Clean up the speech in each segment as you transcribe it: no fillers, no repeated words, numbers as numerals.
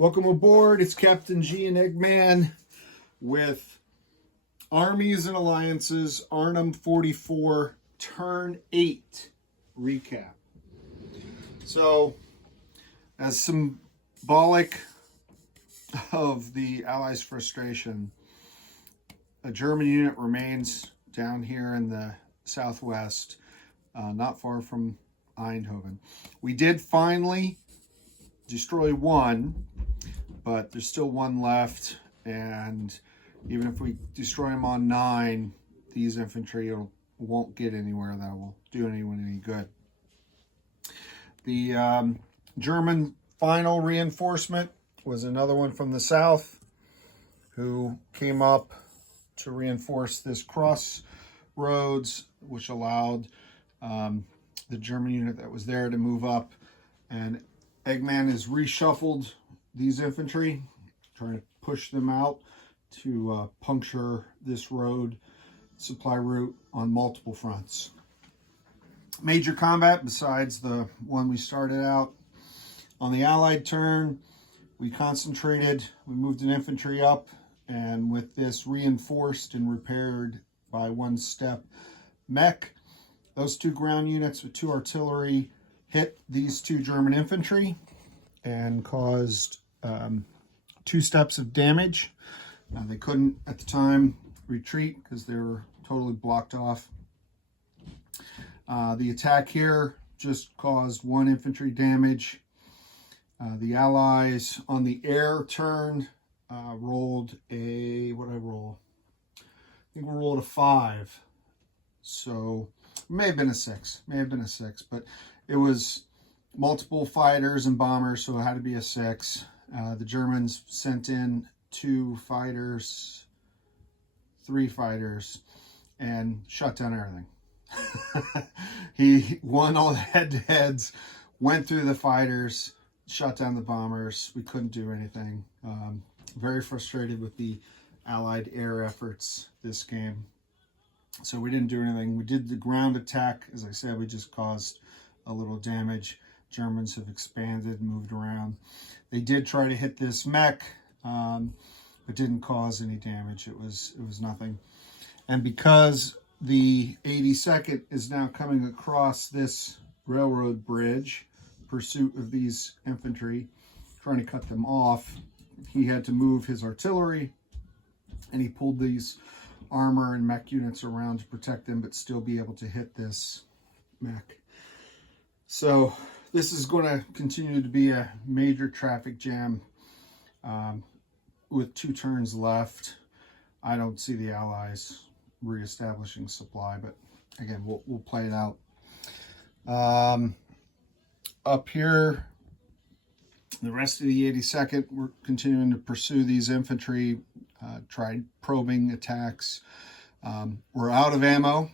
Welcome aboard. It's Captain G and Eggman with Armies and Alliances Arnhem44 Turn 8 recap. So, as symbolic of the Allies' frustration, a German unit remains down here in the southwest, not far from Eindhoven. We did finally destroy one, but there's still one left, and even if we destroy them on 9, these infantry won't get anywhere that will do anyone any good. The German final reinforcement was another one from the south who came up to reinforce this crossroads, which allowed the German unit that was there to move up. And Eggman has reshuffled these infantry, trying to push them out to puncture this road supply route on multiple fronts. Major combat besides the one we started out. On the Allied turn, we concentrated, we moved an infantry up, and with this reinforced and repaired by one step mech, those 2 ground units with 2 artillery hit these 2 German infantry and caused 2 steps of damage. They couldn't at the time retreat because they were totally blocked off. The attack here just caused 1 infantry damage. The Allies on the air turn rolled a, what did I roll? I think we rolled a 5. So it may have been a 6, but it was multiple fighters and bombers, so it had to be a 6. The Germans sent in 2 fighters, 3 fighters, and shut down everything. He won all the head-to-heads, went through the fighters, shut down the bombers. We couldn't do anything. Very frustrated with the Allied air efforts this game. So we didn't do anything. We did the ground attack. As I said, we just caused a little damage. Germans have expanded and moved around. They did try to hit this mech, but didn't cause any damage. It was nothing. And because the 82nd is now coming across this railroad bridge, pursuit of these infantry, trying to cut them off, he had to move his artillery, and he pulled these armor and mech units around to protect them, but still be able to hit this mech. So this is going to continue to be a major traffic jam with 2 turns left. I don't see the Allies reestablishing supply, but again, we'll play it out. Up here, the rest of the 82nd, we're continuing to pursue these infantry, tried probing attacks. We're out of ammo.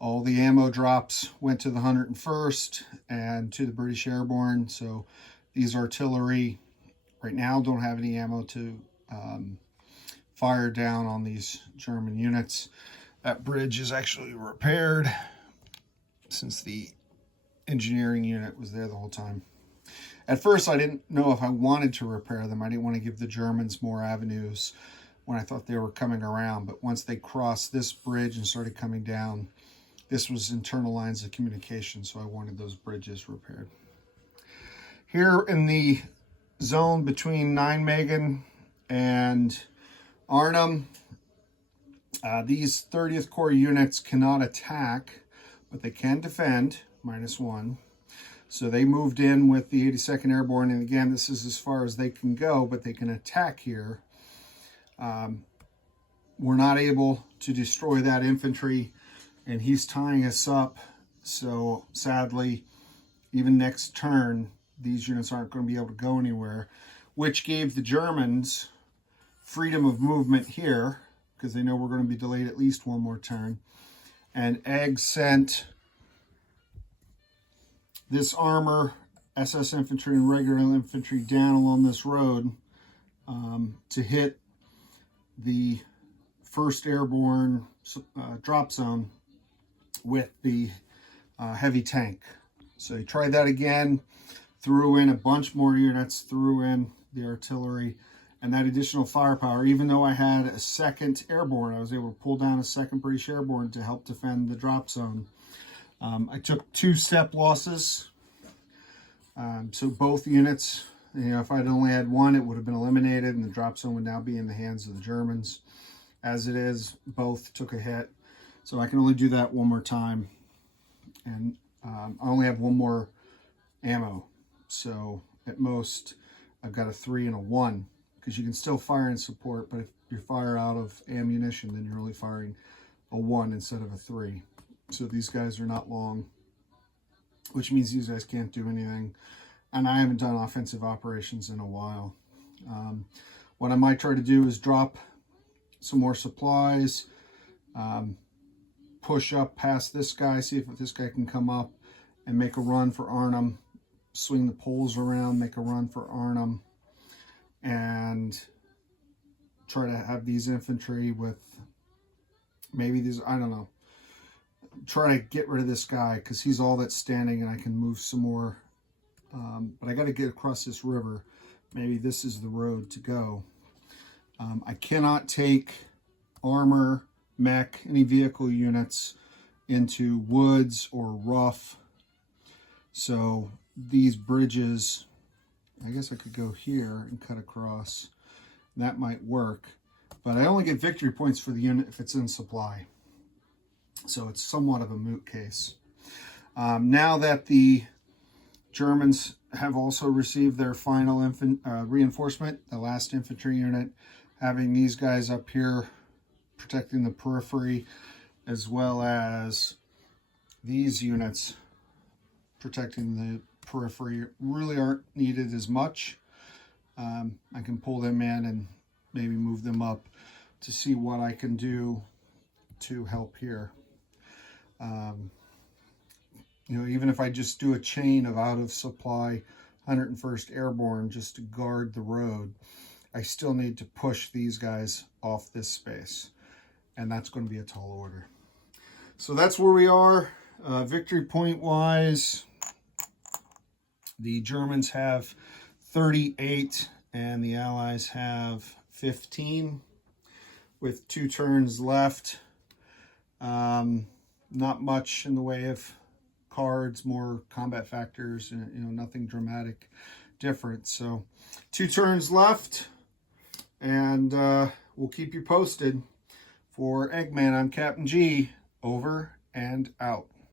All the ammo drops went to the 101st and to the British Airborne. So these artillery right now don't have any ammo to fire down on these German units. That bridge is actually repaired since the engineering unit was there the whole time. At first, I didn't know if I wanted to repair them. I didn't want to give the Germans more avenues when I thought they were coming around. But once they crossed this bridge and started coming down, this was internal lines of communication, so I wanted those bridges repaired. Here in the zone between Nijmegen and Arnhem, these 30th Corps units cannot attack, but they can defend, -1. So they moved in with the 82nd Airborne, and again, this is as far as they can go, but they can attack here. We're not able to destroy that infantry, and he's tying us up. So sadly, even next turn, these units aren't going to be able to go anywhere, which gave the Germans freedom of movement here, because they know we're going to be delayed at least 1 more turn. And Egg sent this armor, SS infantry and regular infantry down along this road to hit the 1st Airborne drop zone with the heavy tank. So he tried that again, threw in a bunch more units, threw in the artillery, and that additional firepower. Even though I had a second airborne, I was able to pull down a second British airborne to help defend the drop zone. I took 2 step losses, so both units, if I'd only had one, it would have been eliminated and the drop zone would now be in the hands of the Germans. As it is, both took a hit, so I can only do that one more time, and I only have 1 more ammo, so at most I've got a 3 and a 1, because you can still fire in support, but if you fire out of ammunition, then you're only firing a 1 instead of a 3. So these guys are not long, which means these guys can't do anything, and I haven't done offensive operations in a while. What I might try to do is drop some more supplies, push up past this guy, see if this guy can come up, and make a run for Arnhem, swing the poles around, make a run for Arnhem, and try to have these infantry with maybe these, I don't know, try to get rid of this guy because he's all that's standing and I can move some more. But I got to get across this river. Maybe this is the road to go. I cannot take armor, mech, any vehicle units into woods or rough. So these bridges, I guess I could go here and cut across. That might work. But I only get victory points for the unit if it's in supply. So it's somewhat of a moot case. Now that the Germans have also received their final reinforcement, the last infantry unit, having these guys up here protecting the periphery, as well as these units protecting the periphery, really aren't needed as much. I can pull them in and maybe move them up to see what I can do to help here. Even if I just do a chain of out of supply 101st Airborne just to guard the road, I still need to push these guys off this space, and that's going to be a tall order. So that's where we are. Victory point wise, the Germans have 38 and the Allies have 15 with 2 turns left. Not much in the way of cards, more combat factors, nothing dramatic different. So 2 turns left, and we'll keep you posted. For Eggman, I'm Captain G. Over and out.